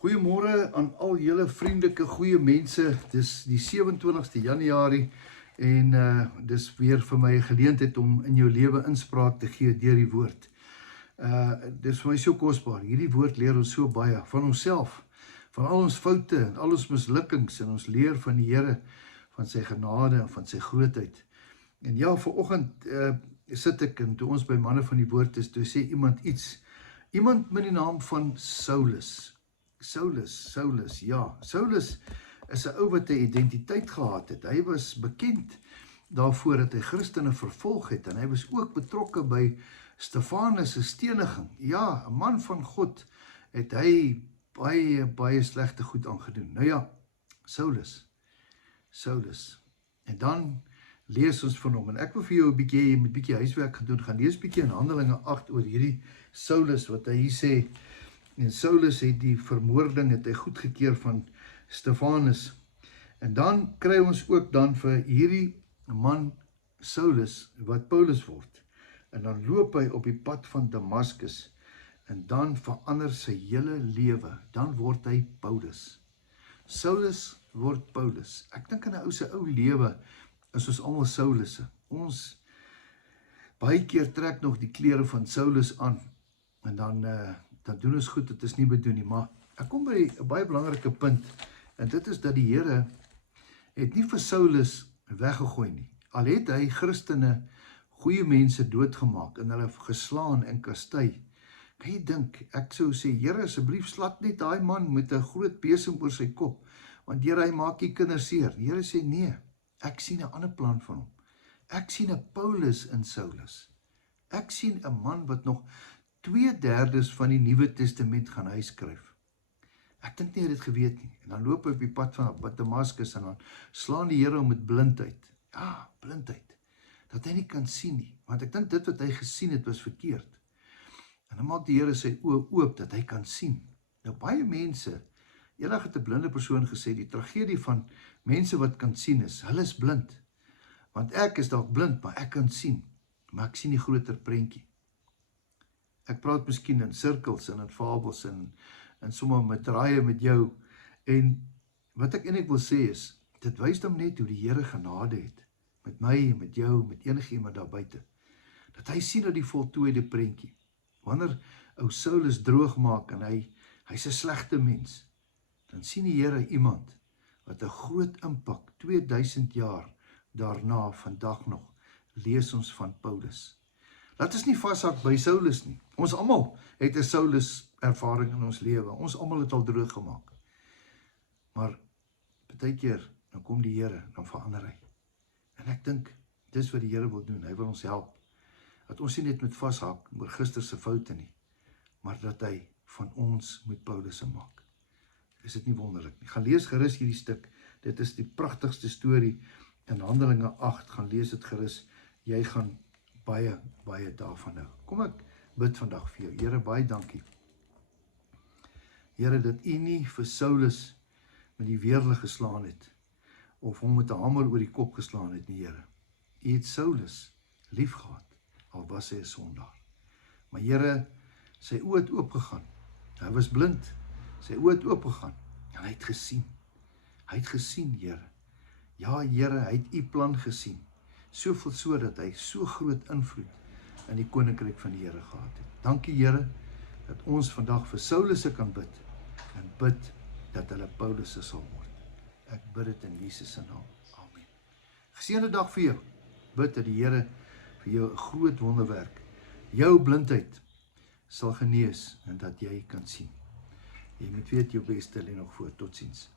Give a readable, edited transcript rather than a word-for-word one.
Goeiemôre aan al julle vriendelike goeie mense. Dis die 27ste Januarie en dis weer vir my 'n geleentheid om in jou lewe inspraak te gee deur die woord. Dis vir my so kosbaar. Hierdie woord leer ons so baie van onsself, van al ons foute en al ons mislukkings, en ons leer van die Here, van sy genade en van sy grootheid. En ja, vanoggend sit ek en toe ons by manne van die woord is, toe sê iemand met die naam van Saulus, ja. Saulus is 'n ou wat 'n identiteit gehad het. Hy was bekend daarvoor dat hy Christene vervolg het, en hy was ook betrokke by Stefanus se steniging. Ja, 'n man van God het hy baie slegte goed aangedoen. Nou ja, Saulus. En dan lees ons van hom, en ek wil vir jou 'n bietjie huiswerk gedoen, gaan lees bietjie in Handelinge 8 oor hierdie Saulus, wat hy hier sê. En Saulus het die vermoording, het hy goedgekeur van Stefanus. En dan kry ons ook dan vir hierdie man Saulus, wat Paulus word. En dan loop hy op die pad van Damaskus, en dan verander sy hele lewe. Dan word hy Paulus. Saulus word Paulus. Ek dink in 'n ou se ou lewe is ons almal Saulusse. Ons baie keer trek nog die klere van Saulus aan, en dan doen ons goed, dit is nie bedoel nie, maar ek kom by 'n baie belangrike punt, en dit is dat die Here het nie vir Saulus weggegooi nie. Al het hy Christene, goeie mense doodgemaak, en hulle geslaan en kastei. Kan jy dink, ek sou sê, Here, asseblief slat net daai man met 'n groot besem oor sy kop, want Here, hy maak die kinders seer. Die Here sê, nee, ek sien 'n ander plan van hom. Ek sien 'n Paulus in Saulus. Ek sien 'n man wat nog 2/3 van die Nuwe Testament gaan hy skryf. Ek dink nie hy het dit geweet nie. En dan loop hy op die pad van Damaskus, en dan slaan die Here hom met blindheid. Ja, blindheid. Dat hy nie kan sien nie, want ek dink dit wat hy gesien het was verkeerd. En dan maak die Here sy oë oop dat hy kan sien. Nou baie mense, eendag het 'n blinde persoon gesê, die tragedie van mense wat kan sien is, hulle is blind. Want ek is dalk blind, maar ek kan sien, maar ek sien die groter prentjie. Ek praat miskien in sirkels en in fabels en sommer met draaie met jou, en wat ek eintlik wil sê is, dit wys dan net hoe die Here genade het, met my, met jou, met enige iemand daar buite, dat hy sien dat die voltooide prentjie. Wanneer ou Saulus droog maak, en hy's 'n slegte mens, dan sien die Here iemand wat 'n groot impak, 2000 jaar daarna, vandag nog, lees ons van Paulus. Laat ons nie vashak by Saulus nie. Ons almal het 'n Saulus ervaring in ons lewe. Ons almal het al droog gemaak. Maar baie keer, dan kom die Here, dan verander hy. En ek dink, dis wat die Here wil doen. Hy wil ons help. Dat ons nie net met vashak oor gister se foute nie, maar dat hy van ons met Paulus maak. Is dit nie wonderlik nie? Gaan lees gerus hierdie stuk. Dit is die pragtigste storie in Handelinge 8. Gaan lees dit gerus. Jy gaan baie daarvan hou. Kom ek bid vandag vir jou. Here, baie dankie. Here, dat U nie vir Saulus met die weerlig geslaan het, of hom met 'n hamer oor die kop geslaan het nie, Here. U het Saulus lief gehad, al was hy 'n sondaar. Maar Here, sy oë het oopgegaan. Hy was blind. Sy oë het oopgegaan, en hy het gesien. Hy het gesien, Here. Ja, Here, hy het U plan gesien. Soveel so dat hy so groot invloed in die koninkryk van die Here gehad het. Dankie, Here, dat ons vandag vir Saulusse kan bid, en bid dat hulle Paulusse sal word. Ek bid dit in Jesus se naam. Amen. Geseënde dag vir jou. Bid dat die Here vir jou 'n groot wonderwerk, jou blindheid sal genees, en dat jy kan sien. Jy moet weet, jou beste lê nog voor. Totsiens.